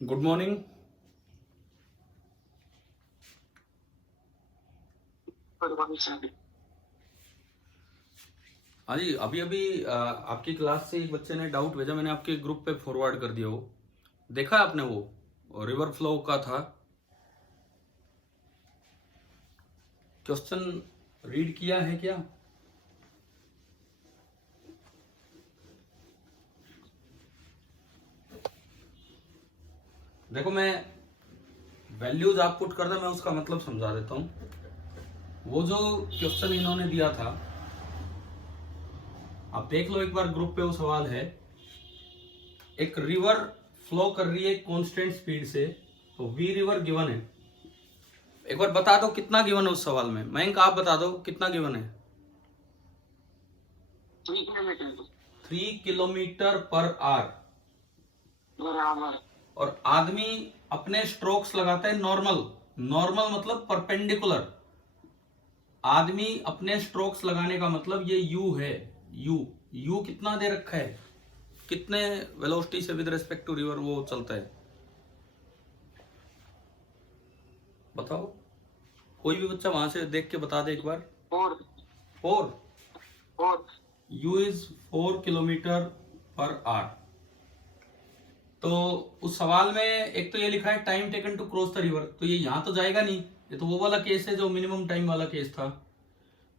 Good morning. हाँ जी, अभी अभी आपकी क्लास से एक बच्चे ने डाउट भेजा, मैंने आपके ग्रुप पे फॉरवर्ड कर दिया। वो देखा आपने? वो रिवर फ्लो का था क्वेश्चन, रीड किया है क्या? देखो, मैं वैल्यूज आप पुट करना, मैं उसका मतलब समझा देता हूँ। वो जो क्वेश्चन इन्होंने दिया था, आप देख लो एक बार ग्रुप पे। वो सवाल है, एक रिवर फ्लो कर रही है कांस्टेंट स्पीड से, तो वी रिवर गिवन है। एक बार बता दो कितना गिवन है उस सवाल में। मयंक आप बता दो कितना गिवन है। 3 किलोमीटर पर आवर। और आदमी अपने स्ट्रोक्स लगाता है नॉर्मल। नॉर्मल मतलब परपेंडिकुलर। आदमी अपने स्ट्रोक्स लगाने का मतलब ये यू है। यू कितना दे रखा है, कितने वेलोसिटी से विद रिस्पेक्ट टू रिवर वो चलता है, बताओ। कोई भी बच्चा वहां से देख के बता दे एक बार। 4 u is 4 kilometre per hour. तो उस सवाल में एक तो ये लिखा है time taken to cross the river, तो ये यहां तो जाएगा नहीं। ये तो वो वाला केस है जो मिनिमम टाइम वाला केस था।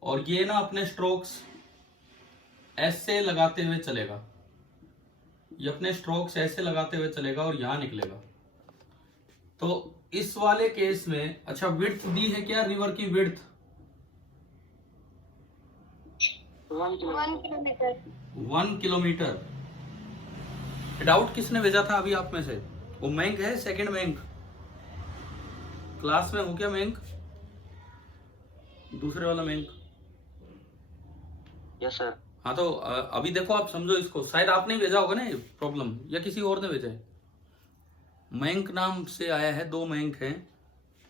और ये ना अपने स्ट्रोक्स ऐसे लगाते हुए चलेगा, ये अपने स्ट्रोक्स ऐसे लगाते हुए चलेगा और यहां निकलेगा। तो इस वाले केस में अच्छा विड्थ दी है क्या रिवर की? Width 1 kilometre. डाउट किसने भेजा था अभी आप में से? वो मयंक है, सेकंड मयंक। क्लास में हो क्या मयंक? दूसरे वाला मयंक? Yes sir. हाँ, तो अभी देखो, आप समझो इसको। शायद आपने ही भेजा होगा ना ये प्रॉब्लम, या किसी और ने भेजा है। मयंक नाम से आया है, 2 मयंक हैं,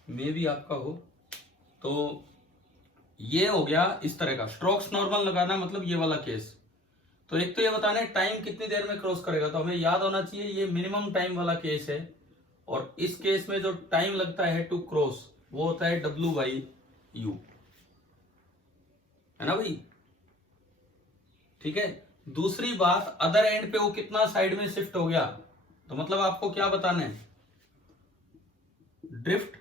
मे भी आपका हो। तो ये हो गया इस तरह का स्ट्रोक्स नॉर्मल लगाना, मतलब ये वाला केस। तो एक तो ये बताना है टाइम कितनी देर में क्रॉस करेगा, तो हमें याद होना चाहिए ये मिनिमम टाइम वाला केस है। और इस केस में जो टाइम लगता है टू क्रॉस वो होता है W/U, है ना भाई? ठीक है। दूसरी बात, अदर एंड पे वो कितना साइड में शिफ्ट हो गया, तो मतलब आपको क्या बताना है? ड्रिफ्ट।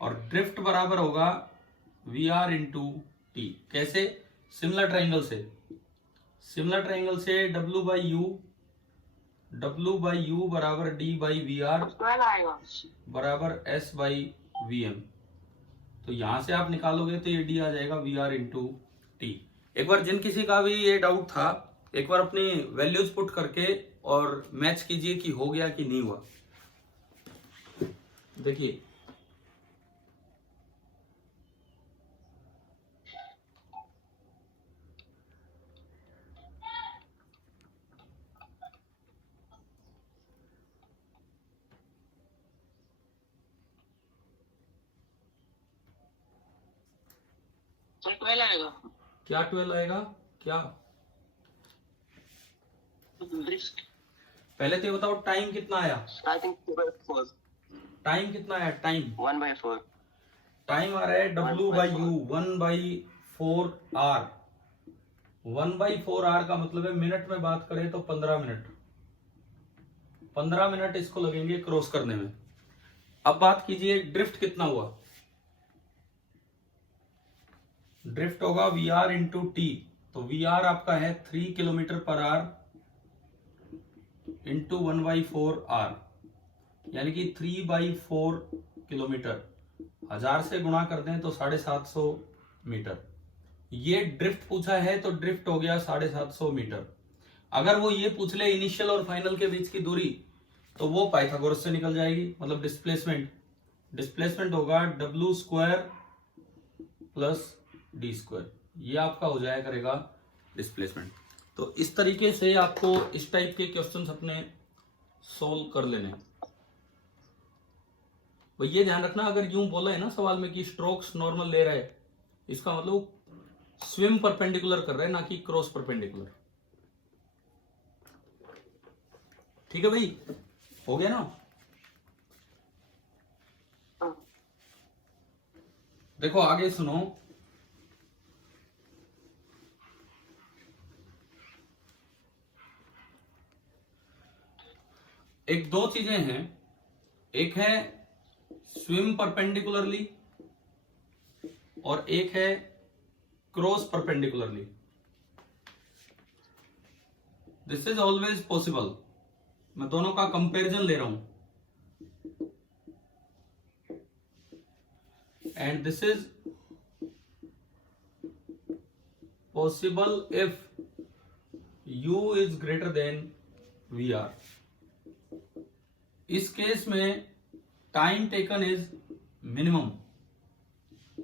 और ड्रिफ्ट बराबर होगा VR इंटू टी। कैसे? सिमिलर ट्राइंगल से। सिमिलर ट्राइंगल से W/U बराबर D/VR बराबर S/VM। तो यहां से आप निकालोगे तो ये D आ जाएगा VR इंटू टी। एक बार जिन किसी का भी ये डाउट था, एक बार अपनी वैल्यूज पुट करके और मैच कीजिए कि हो गया कि नहीं हुआ। देखिए, क्या 12 आएगा क्या? पहले तो ये बताओ टाइम कितना आया। टाइम कितना आया? टाइम 1/4। टाइम आ रहा है W/U 1/4 आर। 1/4 आर का मतलब है मिनट में बात करें तो 15 मिनट। 15 मिनट इसको लगेंगे क्रॉस करने में। अब बात कीजिए ड्रिफ्ट कितना हुआ। ड्रिफ्ट होगा VR इंटू टी। तो VR आपका है 3 किलोमीटर पर आर इंटू 1/4 आर, यानी कि 3/4 किलोमीटर। 1000 से गुणा कर दें तो 750 मीटर। ये ड्रिफ्ट पूछा है तो ड्रिफ्ट हो गया 750 मीटर। अगर वो ये पूछ ले इनिशियल और फाइनल के बीच की दूरी, तो वो पाइथागोरस से निकल जाएगी, मतलब डिस्प्लेसमेंट। डिस्प्लेसमेंट होगा W² प्लस D²। ये आपका हो जाया करेगा डिस्प्लेसमेंट। तो इस तरीके से आपको इस टाइप के क्वेश्चंस अपने सोल्व कर लेने। तो ये ध्यान रखना, अगर यूं बोला है ना सवाल में कि स्ट्रोक्स नॉर्मल ले रहा है, इसका मतलब स्विम परपेंडिकुलर कर रहा है, ना कि क्रॉस परपेंडिकुलर। ठीक है भाई, हो गया ना? देखो आगे सुनो, एक दो चीजें हैं, एक है स्विम परपेंडिकुलरली और एक है cross perpendicularly. This is always possible. मैं दोनों का कंपैरिजन ले रहा हूं, and this is possible if u is greater than vr। इस केस में time taken is minimum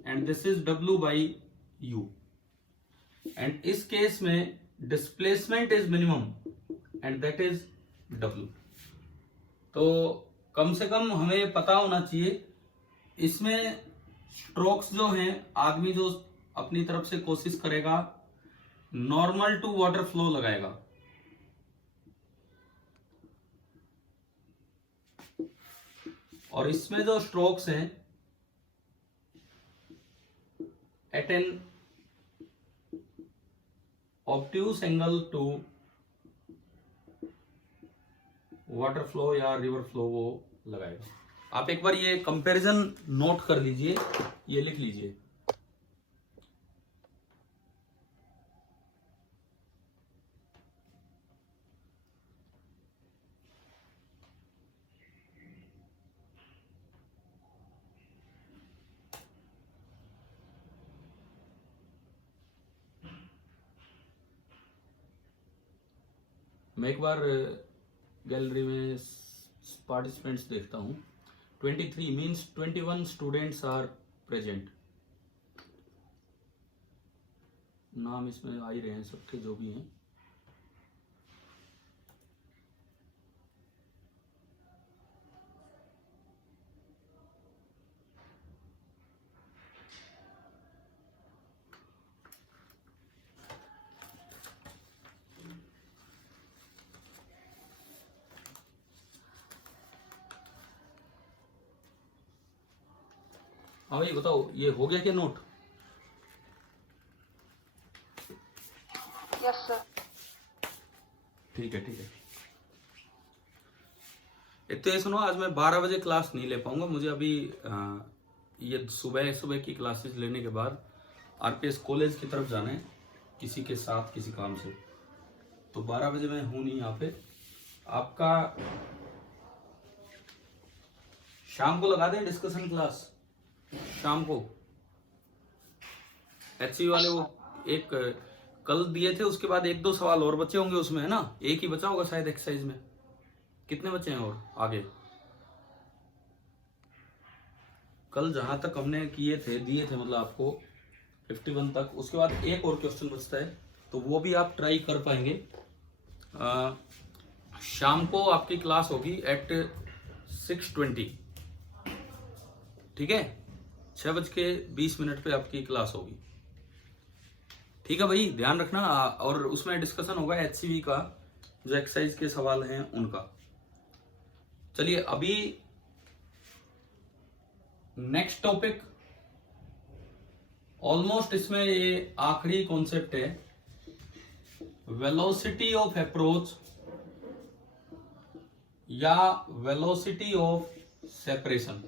and this is w by u, and इस केस में displacement is minimum and that is w। तो कम से कम हमें पता होना चाहिए, इसमें स्ट्रोक्स जो हैं, आदमी जो अपनी तरफ से कोशिश करेगा नॉर्मल टू वाटर फ्लो लगाएगा, और इसमें जो स्ट्रोक्स हैं at an obtuse angle to water flow या रिवर फ्लो वो लगाएगा। आप एक बार ये कंपैरिजन नोट कर लीजिए, ये लिख लीजिए। मैं एक बार गैलरी में पार्टिसिपेंट्स देखता हूं। 23 मीन्स 21 स्टूडेंट्स आर प्रेजेंट। नाम इसमें आ ही रहे हैं सबके जो भी हैं। हाँ भाई बताओ, ये हो गया क्या नोट? Yes sir. ठीक है ठीक है। तो ये सुनो, आज मैं 12 बजे क्लास नहीं ले पाऊंगा। मुझे अभी ये सुबह सुबह की क्लासेस लेने के बाद आरपीएस कॉलेज की तरफ जाना है किसी के साथ, किसी काम से। तो 12 बजे मैं हूं नहीं यहाँ पे। आपका शाम को लगा दें डिस्कशन क्लास, शाम को। एचसी वाले वो एक कल दिए थे, उसके बाद एक दो सवाल और बचे होंगे उसमें, है ना? एक ही बचा होगा शायद एक्सरसाइज में। कितने बचे हैं और आगे? कल जहां तक हमने किए थे, दिए थे मतलब आपको 51 तक, उसके बाद एक और क्वेश्चन बचता है, तो वो भी आप ट्राई कर पाएंगे। शाम को आपकी क्लास होगी एट 6:20, ठीक है? 6:20 पे आपकी क्लास होगी, ठीक है भाई? ध्यान रखना। और उसमें डिस्कशन होगा एचसीवी का, जो एक्सरसाइज के सवाल हैं उनका। चलिए अभी नेक्स्ट टॉपिक, ऑलमोस्ट इसमें ये आखिरी कॉन्सेप्ट है, वेलोसिटी ऑफ अप्रोच या वेलोसिटी ऑफ सेपरेशन।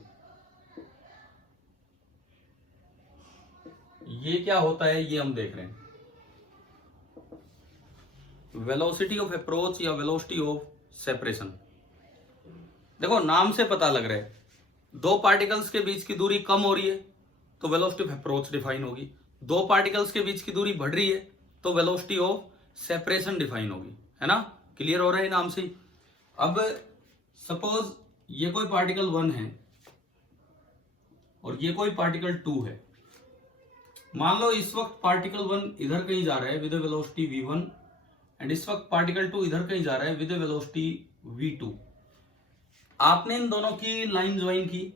ये क्या होता है ये हम देख रहे हैं। वेलोसिटी ऑफ अप्रोच या वेलोसिटी ऑफ सेपरेशन। देखो नाम से पता लग रहा है, दो पार्टिकल्स के बीच की दूरी कम हो रही है तो वेलोसिटी ऑफ अप्रोच डिफाइन होगी, दो पार्टिकल्स के बीच की दूरी बढ़ रही है तो वेलोसिटी ऑफ सेपरेशन डिफाइन होगी, है ना? क्लियर हो रहा है नाम से ही। अब सपोज ये कोई पार्टिकल 1 है और ये कोई पार्टिकल 2 है। मान लो इस वक्त पार्टिकल 1 इधर कहीं जा रहा है विद वेलोसिटी v1 एंड इस वक्त पार्टिकल 2 इधर कहीं जा रहा है विद वेलोसिटी v2। आपने इन दोनों की लाइन ज्वाइन की,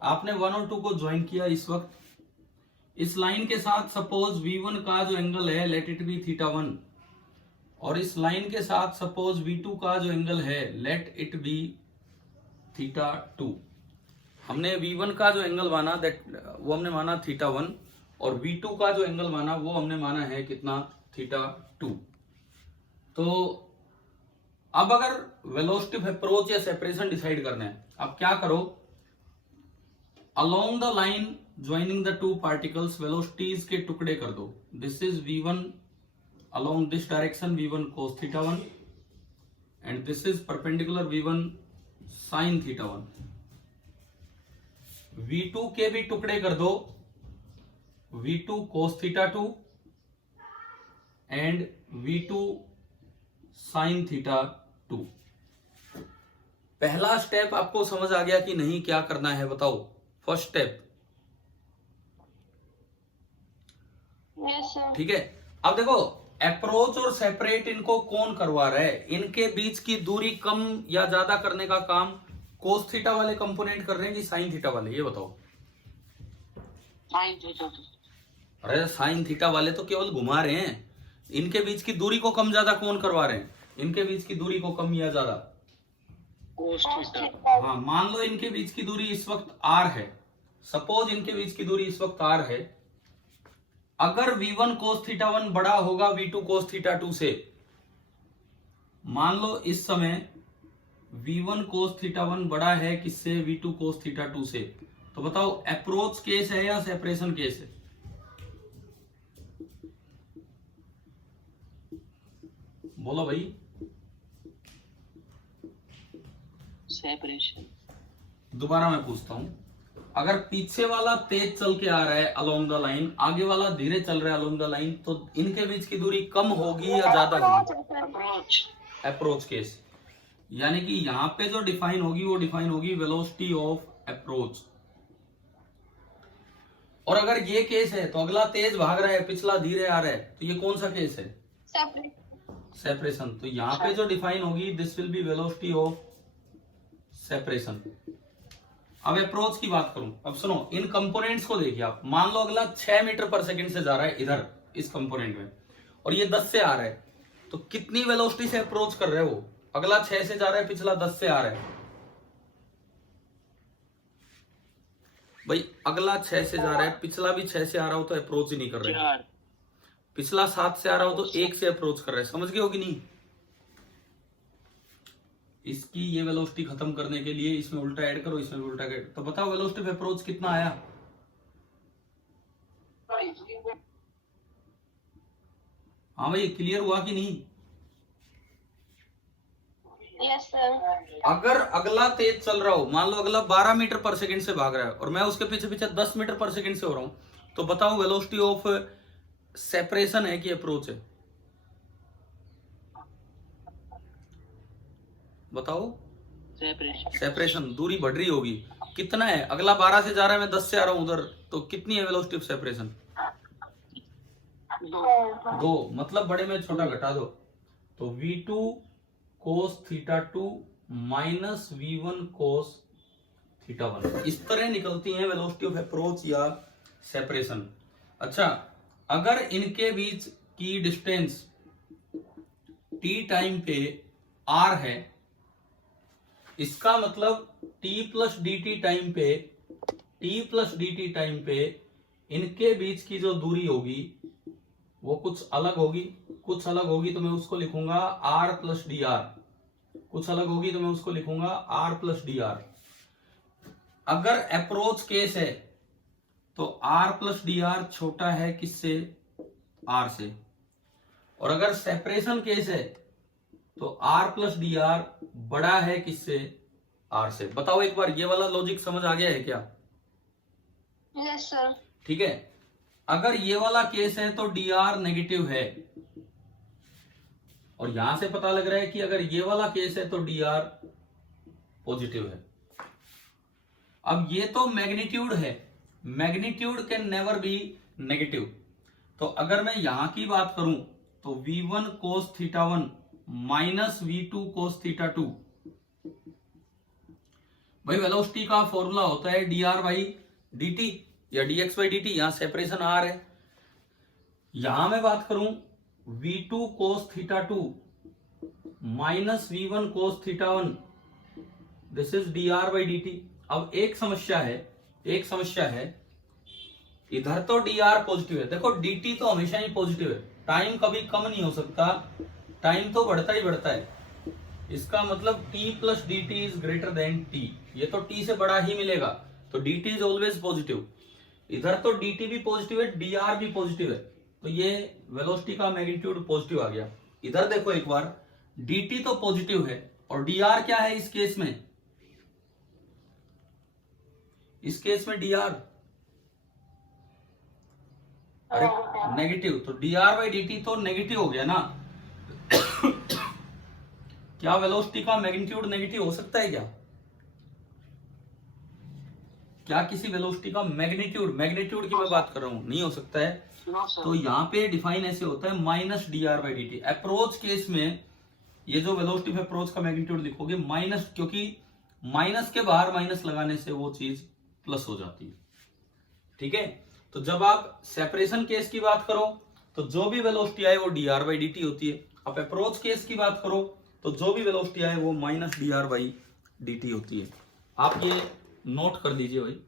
आपने 1 और 2 को ज्वाइन किया। इस वक्त इस लाइन के साथ सपोज v1 का जो एंगल है लेट इट बी θ1, और इस लाइन के साथ सपोज v2 का जो एंगल है लेट इट बी θ2। हमने V1 का जो एंगल माना वो हमने माना θ1 और V2 का जो एंगल माना वो हमने माना है कितना, θ2। तो अब अगर वेलोसिटी ऑफ अप्रोच या सेपरेशन डिसाइड करना है, अब क्या करो, along the line joining the two particles velocities के टुकड़े कर दो। This is V1 along this direction V1 cos θ1 and this is perpendicular V1 sin θ1। V2 के भी टुकड़े कर दो, V2 cos θ2 and V2 sin θ2। पहला स्टेप आपको समझ आ गया कि नहीं, क्या करना है बताओ? फर्स्ट स्टेप, ठीक है। अब देखो अप्रोच और सेपरेट इनको कौन करवा रहा है, इनके बीच की दूरी कम या ज्यादा करने का काम कोस थीटा वाले कंपोनेंट कर रहे हैं कि साइन थीटा वाले, ये बताओ? Sine theta. अरे साइन थीटा वाले तो केवल घुमा रहे हैं, इनके बीच की दूरी को कम ज्यादा कौन करवा रहे हैं? इनके बीच की दूरी को कम या ज्यादा कोस थीटा। हाँ, मान लो इनके बीच की दूरी इस वक्त r है, सपोज इनके बीच की दूरी इस वक्त r है। अगर V1 cos θ1 बड़ा होगा V2 cos θ2 से, मान लो इस समय V1 cos θ1 बड़ा है किससे? V2 cos θ2 से। तो बताओ अप्रोच केस है या सेपरेशन केस है? बोलो भाई। सेपरेशन। दोबारा मैं पूछता हूं, अगर पीछे वाला तेज चल के आ रहा है अलोंग द लाइन, आगे वाला धीरे चल रहा है अलोंग द लाइन, तो इनके बीच की दूरी कम होगी या ज्यादा होगी? अप्रोच। अप्रोच केस, यानी कि यहां पे जो डिफाइन होगी वो डिफाइन होगी वेलोसिटी ऑफ अप्रोच। और अगर ये केस है तो अगला तेज भाग रहा है, पिछला धीरे आ रहा है, तो ये कौन सा केस है? सेपरेशन। तो यहां पे जो डिफाइन होगी this will be velocity of separation. अब अप्रोच की बात करूं, अब सुनो इन कंपोनेंट्स को देखिए आप, मान लो अगला 6 मीटर पर सेकंड से जा रहा है इधर इस कंपोनेंट में, और ये 10 से आ रहा है, तो कितनी वेलोसिटी से अप्रोच कर रहे हो? अगला 6 से जा रहा है, पिछला 10 से आ रहा है। भाई अगला 6 से जा रहा है, पिछला भी 6 से आ रहा हो तो अप्रोच ही नहीं कर रहे, पिछला 7 से आ रहा हो तो 1 से अप्रोच कर रहे हैं। समझ गए हो कि नहीं? इसकी ये वेलोसिटी खत्म करने के लिए इसमें उल्टा ऐड करो, इसमें उल्टा ऐड, तो बताओ वेलोसिटी ऑफ अप्रोच कितना आया? हाँ भाई, क्लियर हुआ कि नहीं? Yes sir. अगर अगला तेज चल रहा हो, मान लो अगला 12 मीटर पर सेकंड से भाग रहा है और मैं उसके पीछे पीछे 10 मीटर पर सेकंड से हो रहा हूं, तो बताओ वेलोसिटी ऑफ सेपरेशन है कि अप्रोच है? बताओ। सेपरेशन, दूरी बढ़ रही होगी। कितना है? अगला 12 से जा रहा है, मैं 10 से आ रहा हूं उधर, तो कितनी है वेलोसिटी ऑफ सेपरेशन? 2। मतलब बड़े में छोटा घटा दो, तो V2 cos θ2 minus V1 cos θ1। इस तरह निकलती है वेलोसिटी ऑफ अप्रोच या सेपरेशन। अच्छा, अगर इनके बीच की डिस्टेंस t टाइम पे r है, इसका मतलब t प्लस dt टाइम पे इनके बीच की जो दूरी होगी वो कुछ अलग होगी, तो मैं उसको लिखूंगा r प्लस डी आर, कुछ अलग होगी तो मैं उसको लिखूंगा r प्लस डी आर। अगर अप्रोच केस है तो r प्लस डी आर छोटा है किससे? r से। और अगर सेपरेशन केस है तो r प्लस डी आर बड़ा है किससे? r से। बताओ एक बार, ये वाला लॉजिक समझ आ गया है क्या? Yes sir. ठीक है। अगर ये वाला केस है तो dr नेगेटिव है, और यहां से पता लग रहा है कि अगर ये वाला केस है तो dr पॉजिटिव है। अब ये तो मैग्नीट्यूड है, magnitude can never be negative. तो अगर मैं यहां की बात करूं तो V1 cos θ1 minus V2 cos θ2। भाई वेलोसिटी का फॉर्मूला होता है dr बाई dt या dx बाई dt, यहां सेपरेशन r है। यहां मैं बात करूं V2 cos θ2 minus V1 cos θ1, this is dr by dt। अब एक समस्या है, इधर तो dr पॉजिटिव है, देखो dt तो हमेशा ही पॉजिटिव है, टाइम कभी कम नहीं हो सकता, टाइम तो बढ़ता ही बढ़ता है, इसका मतलब t plus D T is greater than t, ये तो t से बड़ा ही मिलेगा, तो dt इज ऑलवेज पॉजिटिव। इधर तो dt भी पॉजिटिव है, dr भी पॉजिटिव है, तो ये वेलोसिटी का मैग्नीट्यूड पॉजिटिव आ गया। इधर देखो एक बार, dt तो पॉजिटिव है और dr क्या है इस केस में, dr अरे नेगेटिव, तो dr बाई dt तो नेगेटिव हो गया ना। क्या वेलोसिटी का मैग्नीट्यूड नेगेटिव हो सकता है क्या? क्या किसी वेलोसिटी का मैग्नीट्यूड की मैं बात कर रहा हूं, नहीं हो सकता है। No sir. तो यहाँ पे डिफाइन ऐसे होता है minus dr by dt। Approach case में ये जो वेलोसिटी पे अप्रोच का मैग्नीट्यूड लिखोगे माइनस, क्योंकि माइनस के बाहर माइनस लगाने से वो चीज प्लस हो जाती है, ठीक है। तो जब आप सेपरेशन केस की बात करो तो जो भी वेलोसिटी आए वो dr बाई dt होती है। अब अप्रोच केस की बात करो तो जो भी वेलोसिटी आए वो माइनस dr बाई dt होती है। आप ये नोट कर लीजिए भाई।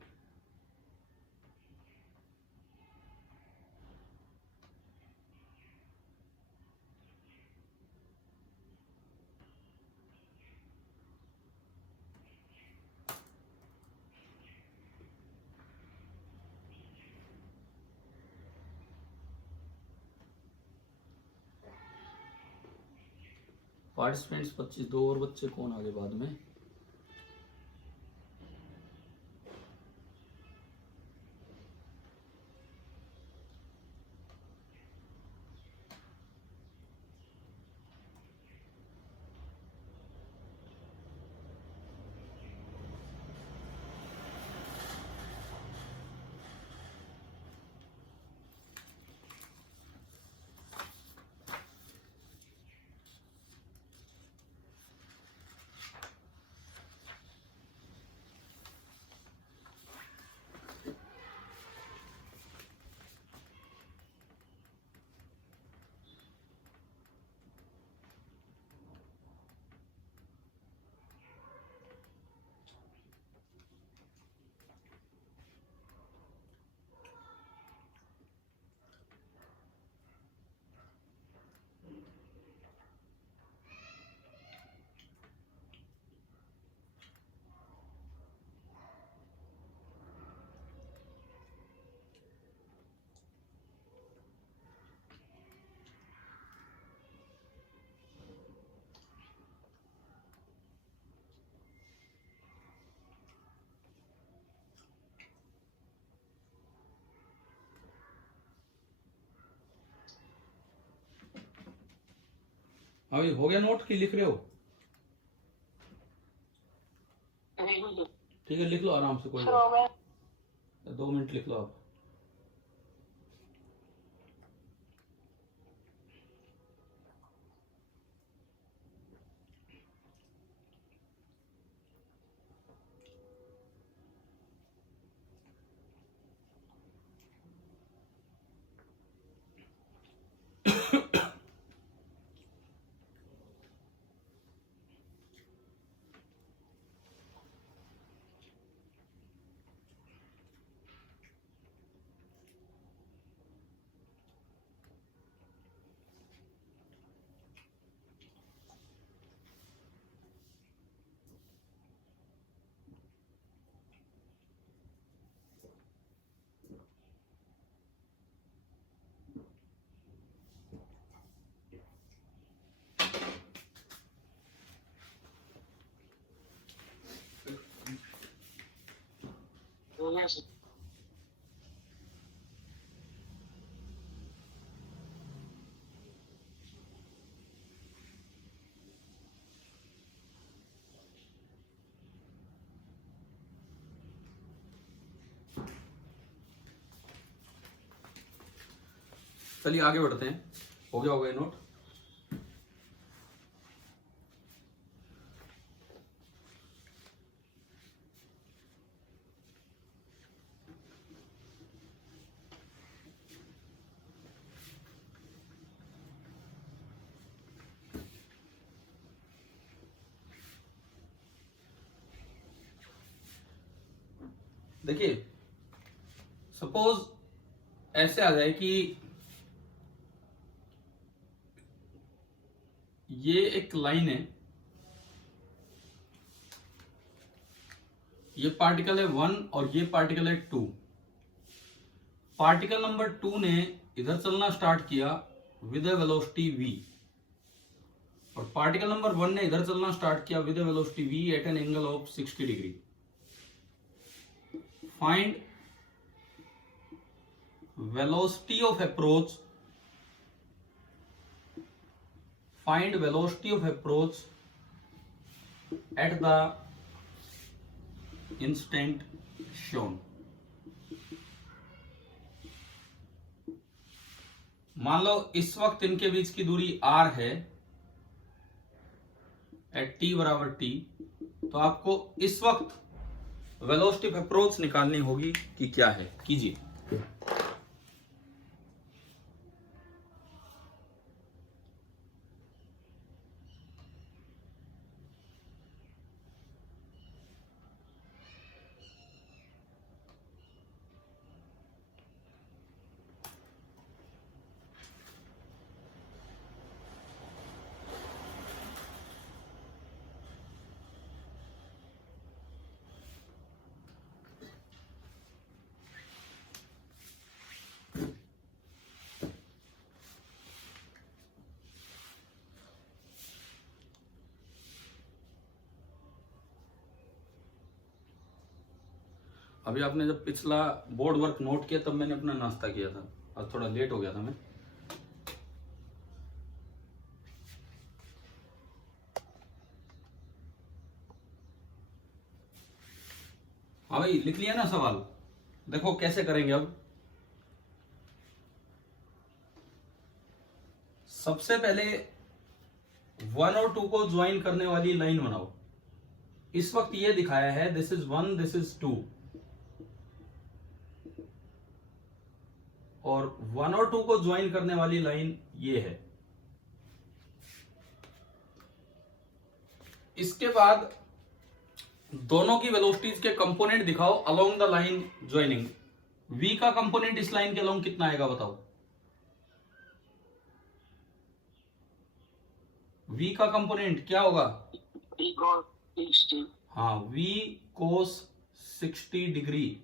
पार्टिसिपेंट्स 25, दो और बच्चे कौन आगे बाद में? अभी हो गया नोट की लिख रहे हो? ठीक है, लिख लो आराम से, कोई हो गया। 2 मिनट लिख लो आप। हो गया सर। चलिए आगे बढ़ते हैं, हो गया ये नोट। देखिए सपोज ऐसे आ जाए कि ये एक लाइन है, ये पार्टिकल है 1 और ये पार्टिकल है 2। पार्टिकल नंबर 2 ने इधर चलना स्टार्ट किया विद ए वेलोसिटी v, और पार्टिकल नंबर 1 ने इधर चलना स्टार्ट किया with a velocity v at an angle of 60 degree. Find velocity of approach, find velocity of approach at the instant shown. मान लो इस वक्त इनके बीच की दूरी r है एट t बराबर t, तो आपको इस वक्त वेलोसिटी ऑफ अप्रोच निकालनी होगी कि क्या है। कीजिए। अभी आपने जब पिछला बोर्ड वर्क नोट किया तब मैंने अपना नाश्ता किया था, आज थोड़ा लेट हो गया था मैं। हाँ भाई लिख लिया ना सवाल। देखो कैसे करेंगे अब। सबसे पहले 1 और 2 को ज्वाइन करने वाली लाइन बनाओ। इस वक्त ये दिखाया है दिस इज 1 दिस इज 2, और 1 और 2 को ज्वाइन करने वाली लाइन ये है। इसके बाद दोनों की वेलोसिटीज के कंपोनेंट दिखाओ along the line joining. v का कंपोनेंट इस लाइन के अलोंग कितना आएगा बताओ। v का कंपोनेंट क्या होगा? हाँ v cos 60 डिग्री,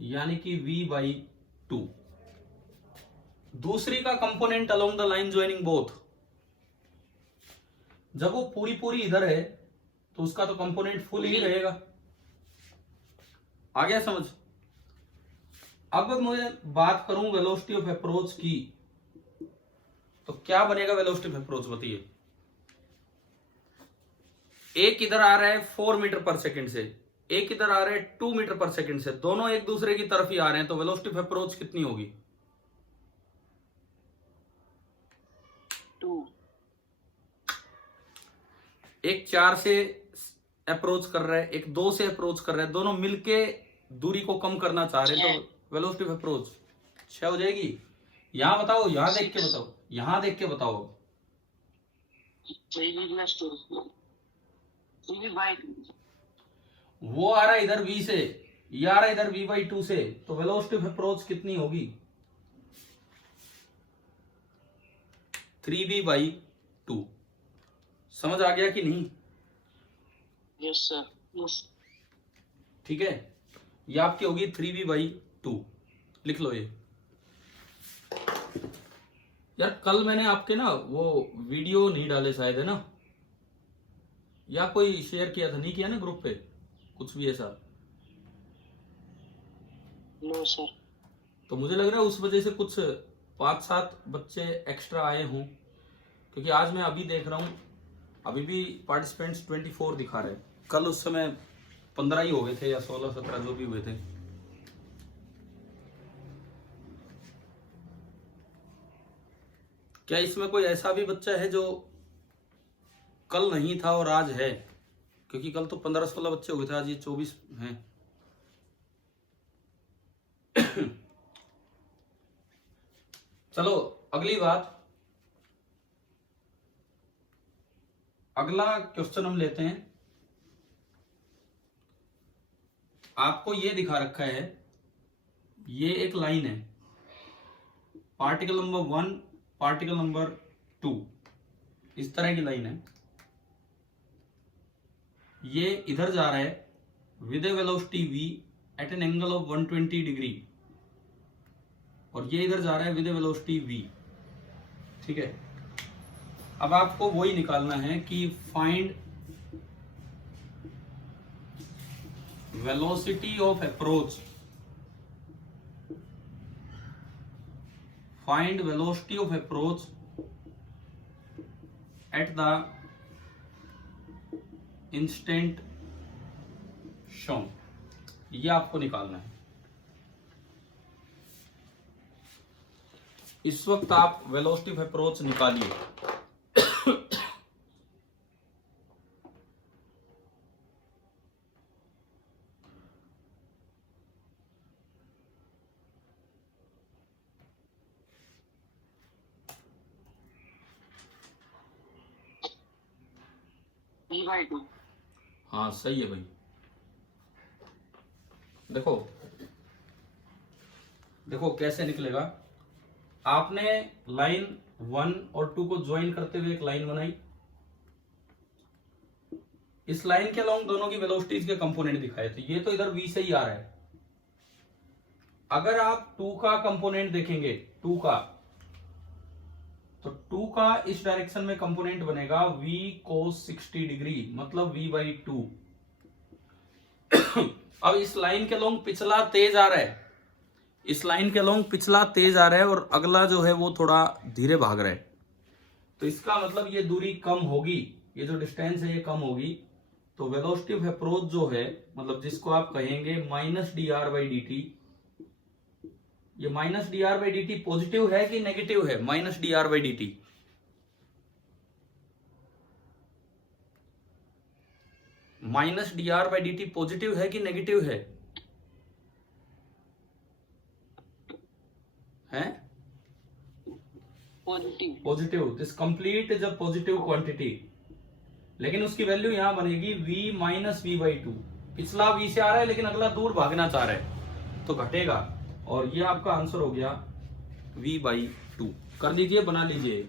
यानी कि v बाई 2। दूसरी का component along the line joining both, जब वो पूरी पूरी इधर है तो उसका तो कंपोनेंट फुल ही रहेगा। आ गया समझ? अब मुझे बात करूं वेलोसिटी ऑफ अप्रोच की, तो क्या बनेगा वेलोसिटी ऑफ अप्रोच बताइए। एक इधर आ रहा है 4 मीटर पर सेकंड से, एक इधर आ रहा है 2 मीटर पर सेकंड से, दोनों एक दूसरे की तरफ ही आ रहे हैं, तो वेलोसिटी ऑफ अप्रोच कितनी होगी? 2। एक 4 से अप्रोच कर रहा है, एक 2 से अप्रोच कर रहा है, दोनों मिलके दूरी को कम करना चाह रहे हैं, तो वेलोसिटी ऑफ अप्रोच 6 हो जाएगी। यहां बताओ, यहां देख के बताओ, यहां देख के बताओ। वो आ रहा है इधर v से, ये आ रहा है इधर v बाई 2 से, तो वेलोसिटी ऑफ अप्रोच कितनी होगी? 3v by 2। समझ आ गया कि नहीं? Yes sir, yes. ठीक है, ये आपकी होगी 3v बाई 2। लिख लो ये। यार कल मैंने आपके ना वो वीडियो नहीं डाले शायद, है ना, या कोई शेयर किया था, नहीं किया ना ग्रुप पे कुछ भी ऐसा? No sir. तो मुझे लग रहा है उस वजह से कुछ 5-7 बच्चे एक्स्ट्रा आए हों, क्योंकि आज मैं अभी देख रहा हूं अभी भी पार्टिसिपेंट्स 24 दिखा रहे हैं। कल उस समय 15 ही हो गए थे, या 16-17 जो भी हुए थे। क्या इसमें कोई ऐसा भी बच्चा है जो कल नहीं था और आज है? क्योंकि कल तो 15-16 बच्चे हो गए थे, आज ये 24 हैं। चलो अगली बात, अगला क्वेश्चन हम लेते हैं। आपको ये दिखा रखा है, ये एक लाइन है, पार्टिकल नंबर 1, पार्टिकल नंबर 2, इस तरह की लाइन है। ये इधर जा रहा है with a velocity v at an angle of 120 degree, और ये इधर जा रहा है विद ए वेलोसिटी v। ठीक है, अब आपको वही निकालना है कि find velocity of approach, find velocity of approach at the instant shown, ये आपको निकालना है। इस वक्त आप वेलोसिटी ऑफ अप्रोच निकालिए। v/2। हाँ सही है भाई। देखो देखो कैसे निकलेगा। आपने लाइन 1 और 2 को ज्वाइन करते हुए एक लाइन बनाई, इस लाइन के अलोंग दोनों की वेलोसिटीज के कंपोनेंट दिखाए थे, ये तो इधर v से ही आ रहा है। अगर आप 2 का कंपोनेंट देखेंगे, 2 का, तो 2 का इस डायरेक्शन में कंपोनेंट बनेगा v cos 60 डिग्री, मतलब v/2। अब इस लाइन के अलोंग पिछला तेज आ रहा है, इस लाइन के अलोंग पिछला तेज आ रहा है और अगला जो है वो थोड़ा धीरे भाग रहा है, तो इसका मतलब ये दूरी कम होगी, ये जो डिस्टेंस है ये कम होगी। तो वेलोसिटी ऑफ अप्रोच जो है, मतलब जिसको आप कहेंगे -dr/dt, ये -dr/dt पॉजिटिव है कि नेगेटिव है? -dr/dt -dr/dt पॉजिटिव है कि नेगेटिव है? हैं? Positive. Positive. This complete is a positive quantity, लेकिन उसकी वैल्यू यहां बनेगी v माइनस v/2। पिछला v से आ रहा है लेकिन अगला दूर भागना चाह रहा है, तो घटेगा, और ये आपका आंसर हो गया v/2। कर लीजिए, बना लीजिए।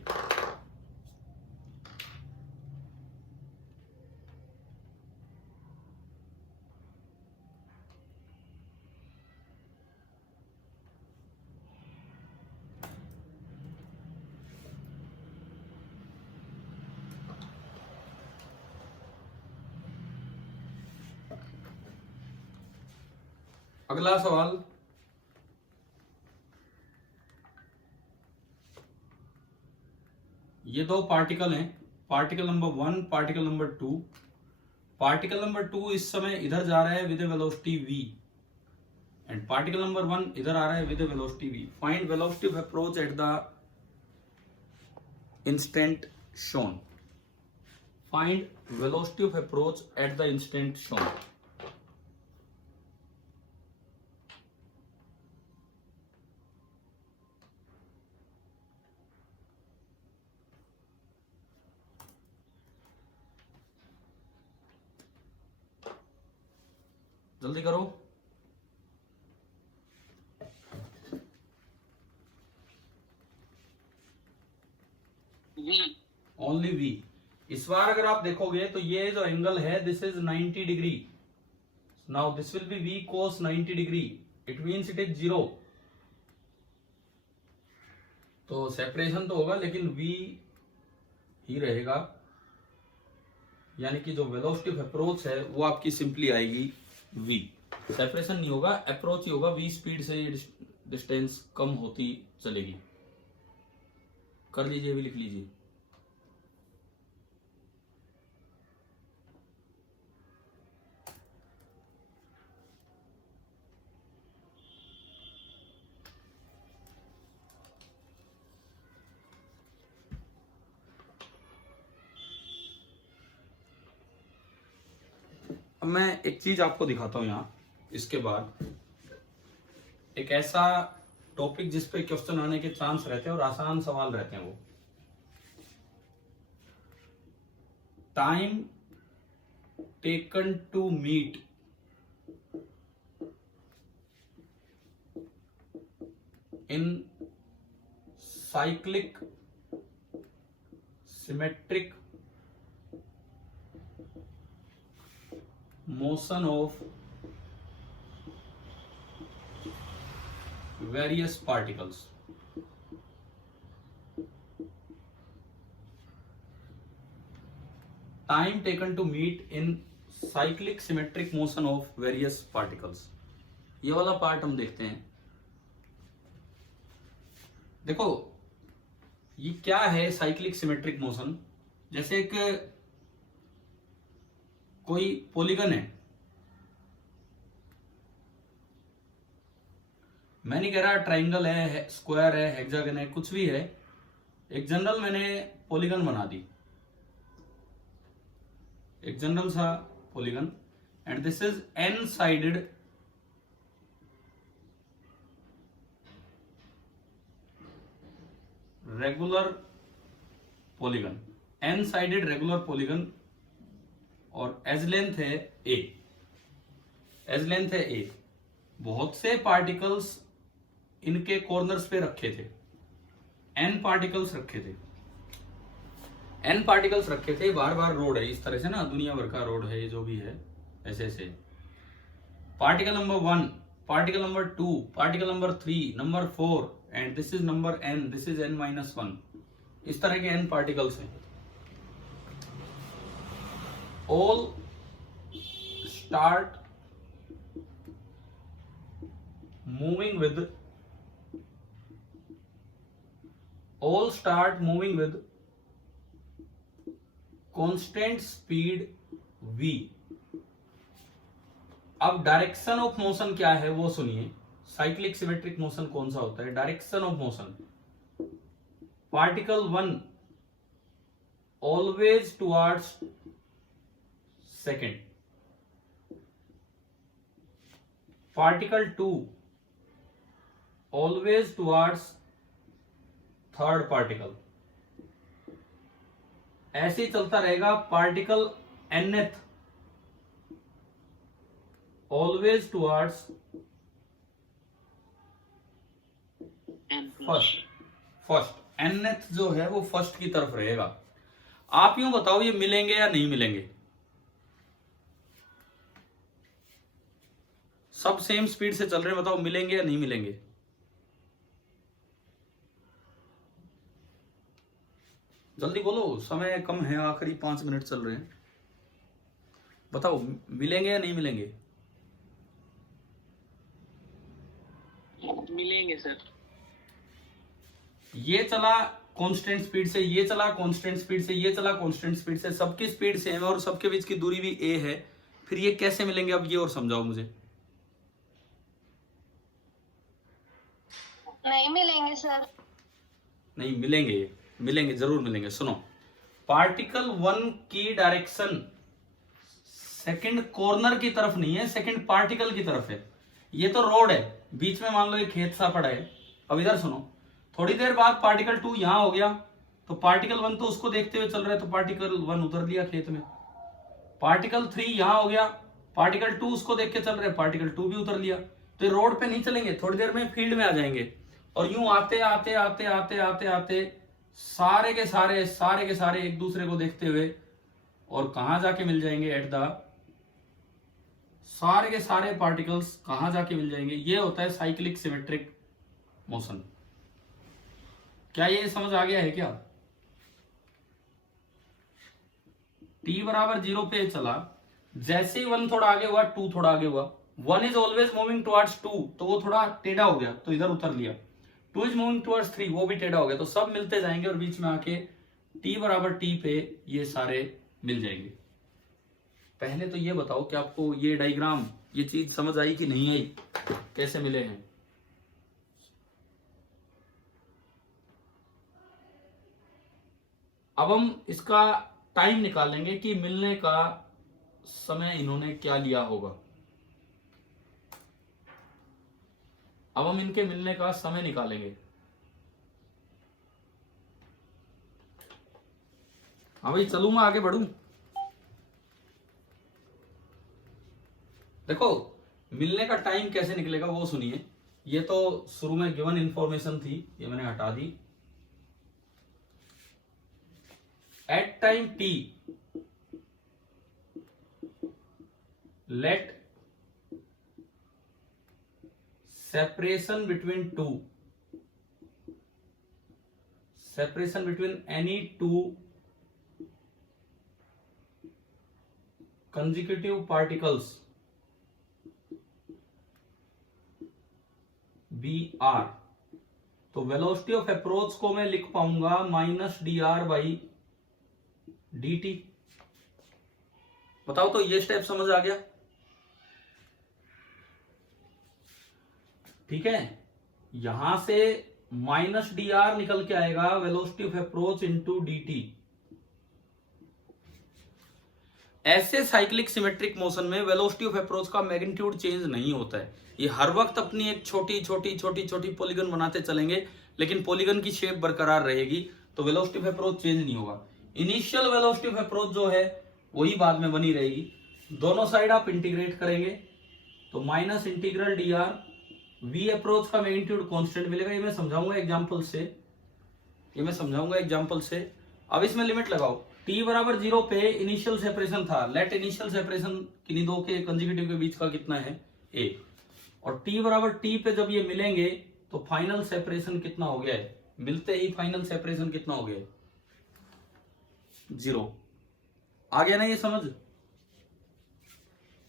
अगला सवाल, ये दो पार्टिकल हैं, particle number 1, particle number 2। Particle number 2 इस समय इधर जा रहा है with velocity v, and particle number 1 इधर आ रहा है with velocity v। Find velocity of approach at the instant shown, find velocity of approach at the instant shown. जल्दी करो। v। Only v। इस बार अगर आप देखोगे तो ये जो एंगल है this is 90 degree. Now this will be v cos 90 degree, it means it is 0। तो सेपरेशन तो होगा लेकिन v ही रहेगा, यानी कि जो वेलोसिटी ऑफ अप्रोच है वो आपकी सिंपली आएगी v। सेपरेशन नहीं होगा, अप्रोच ही होगा, v स्पीड से डिस्टेंस कम होती चलेगी। कर लीजिए, भी लिख लीजिए। अब मैं एक चीज आपको दिखाता हूं यहां, इसके बाद एक ऐसा टॉपिक जिस पे क्वेश्चन आने के चांस रहते हैं और आसान सवाल रहते हैं। वो time taken to meet in cyclic symmetric motion of various particles. Time taken to meet in cyclic symmetric motion of various particles. ये वाला पार्ट हम देखते हैं. देखो ये क्या है साइक्लिक सिमेट्रिक मोशन. जैसे एक कोई पॉलीगन है, मैं नहीं कह रहा ट्राइंगल है, स्क्वायर है, हेक्सागन है, कुछ भी है. एक जनरल मैंने पॉलीगन बना दी, एक जनरल सा polygon, and this is n sided regular polygon, n sided regular polygon, और एज लेंथ है ए, एज लेंथ है ए. बहुत से पार्टिकल्स इनके कॉर्नर्स पे रखे थे, एन पार्टिकल्स रखे थे, एन पार्टिकल्स रखे थे. बार बार रोड है इस तरह से ना, दुनिया भर का रोड है, जो भी है ऐसे ऐसे. Particle number 1, particle number 2, particle number 3, number 4, and this is number n, this is n-1. इस तरह के n पार्टिकल्स हैं. All start moving with constant speed v. अब डायरेक्शन ऑफ मोशन क्या है वो सुनिए. साइक्लिक सिमेट्रिक मोशन कौन सा होता है? Direction of motion. Particle 1 always towards second, particle 2 always towards third particle. ऐसे ही चलता रहेगा. Particle nth always towards first. nth जो है वो फर्स्ट की तरफ रहेगा. आप यूं बताओ ये मिलेंगे या नहीं मिलेंगे? सब सेम स्पीड से चल रहे हैं, बताओ मिलेंगे या नहीं मिलेंगे? जल्दी बोलो, समय कम है, आखिरी 5 मिनट चल रहे हैं. बताओ मिलेंगे या नहीं मिलेंगे? मिलेंगे सर. ये चला कांस्टेंट स्पीड से, ये चला कांस्टेंट स्पीड से, ये चला कांस्टेंट स्पीड से, सबकी स्पीड सेम है और सबके बीच की दूरी भी a है. फिर ये कैसे मिलेंगे? अब ये और समझाओ मुझे. नहीं मिलेंगे सर. नहीं मिलेंगे, मिलेंगे, जरूर मिलेंगे. सुनो, पार्टिकल 1 की डायरेक्शन सेकंड कॉर्नर की तरफ नहीं है, सेकंड पार्टिकल की तरफ है. ये तो रोड है, बीच में मान लो एक खेत सा पड़ा है. अब इधर सुनो, थोड़ी देर बाद पार्टिकल 2 यहां हो गया, तो पार्टिकल 1 तो उसको देखते हुए चल रहा है, तो पार्टिकल 1 उतर लिया खेत में. पार्टिकल 3 यहां हो गया, पार्टिकल 2 उसको देख के चल रहे, पार्टिकल 2 भी उतर लिया. तो ये रोड पे नहीं चलेंगे, थोड़ी देर में फील्ड में आ जाएंगे. और यूं आते आते आते आते आते आते सारे के सारे एक दूसरे को देखते हुए और कहां जाके मिल जाएंगे? एट द, सारे के सारे पार्टिकल्स कहां जाके मिल जाएंगे? ये होता है साइक्लिक सिमेट्रिक मोशन. क्या ये समझ आ गया है क्या? t बराबर 0 पे चला, जैसे ही 1 थोड़ा आगे हुआ, 2 थोड़ा आगे हुआ. 1 इज ऑलवेज मूविंग टुवर्ड्स 2, तो वो थोड़ा टेढ़ा हो गया, तो इधर उतर लिया. 2 इज मूविंग टुवर्ड्स 3, वो भी टेढ़ा हो गया. तो सब मिलते जाएंगे और बीच में आके t बराबर t पे ये सारे मिल जाएंगे. पहले तो ये बताओ कि आपको ये डायग्राम, ये चीज समझ आई कि नहीं आई, कैसे मिले हैं? अब हम इसका टाइम निकालेंगे कि मिलने का समय इन्होंने क्या लिया होगा. अब हम इनके मिलने का समय निकालेंगे. हाँ भाई, चलूं मैं आगे बढ़ूं? देखो मिलने का टाइम कैसे निकलेगा वो सुनिए. ये तो शुरू में गिवन इंफॉर्मेशन थी, ये मैंने हटा दी। At time t let separation between any two consecutive particles b r, तो वेलोसिटी ऑफ अप्रोच को मैं लिख पाऊंगा minus D R by D T. बताओ तो ये स्टेप समझ आ गया? ठीक है, यहां से माइनस डी आर निकल के आएगा velocity of approach into D T. ऐसे साइक्लिक सिमेट्रिक मोशन में वेलोसिटी ऑफ अप्रोच का मैग्नीट्यूड चेंज नहीं होता है। ये हर वक्त अपनी एक छोटी छोटी छोटी छोटी पॉलीगन बनाते चलेंगे, लेकिन पॉलीगन की शेप बरकरार रहेगी, तो वेलोसिटी ऑफ अप्रोच चेंज नहीं होगा। इनिशियल वेलोसिटी ऑफ अप्रोच जो है वही बाद में बनी रहेगी। दोनों साइड आप इंटीग्रेट करेंगे तो minus integral d r v approach का मैग्नीट्यूड कांस्टेंट मिलेगा। ये मैं समझाऊंगा एग्जांपल से। अब इसमें लिमिट लगाओ। t बराबर 0 पे इनिशियल सेपरेशन था, लेट इनिशियल सेपरेशन किन्हीं दो के कंसेक्यूटिव के बीच का कितना है a, और t बराबर t पे जब ये मिलेंगे तो फाइनल सेपरेशन कितना हो गया है, मिलते ही फाइनल सेपरेशन कितना हो गया है 0। आ गया ना ये समझ?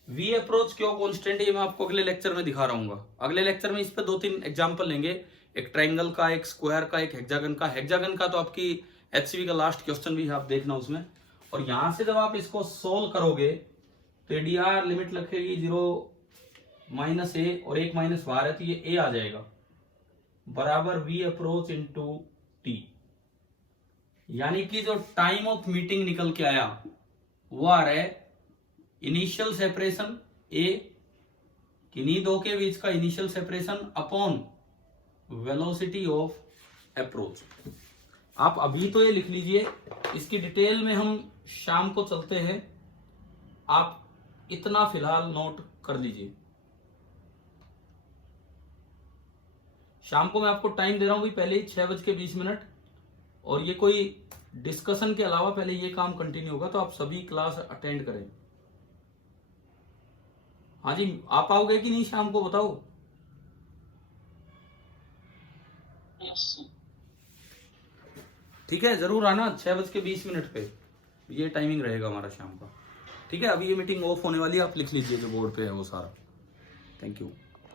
v अप्रोच क्यों कांस्टेंट है ये मैं आपको अगले लेक्चर में दिखा रहा हूँ। अगले लेक्चर में इस पे 2-3 एग्जांपल लेंगे, एक ट्रायंगल का, एक स्क्वायर का, एक हेक्सागन का। हेक्सागन का तो आपकी HCV का लास्ट क्वेश्चन भी आप देखना उसमें। और यहां से जब आप इसको सोल्व करोगे तो डी लिमिट लगेगी 0 माइनस ए और 1 माइनस बाहर है तो ये a आ जाएगा बराबर v अप्रोच इंटू टी। यानी कि जो टाइम ऑफ मीटिंग निकल के आया वो आ रहा है इनिशियल सेपरेशन a, किन्हीं दो के बीच का initial separation upon velocity of approach. आप अभी तो ये लिख लीजिए, इसकी डिटेल में हम शाम को चलते हैं। आप इतना फिलहाल नोट कर लीजिए। शाम को मैं आपको टाइम दे रहा हूं भी पहले ही 6:20, और ये कोई डिस्कशन के अलावा पहले ये काम कंटिन्यू होगा, तो आप सभी क्लास अटेंड करें। हाँ जी, आप आओगे कि नहीं शाम को, बताओ। ठीक है, जरूर आना 6:20 पे, ये टाइमिंग रहेगा हमारा शाम का। ठीक है, अभी ये मीटिंग ऑफ होने वाली है, आप लिख लीजिए जो बोर्ड पे है वो सारा। Thank you.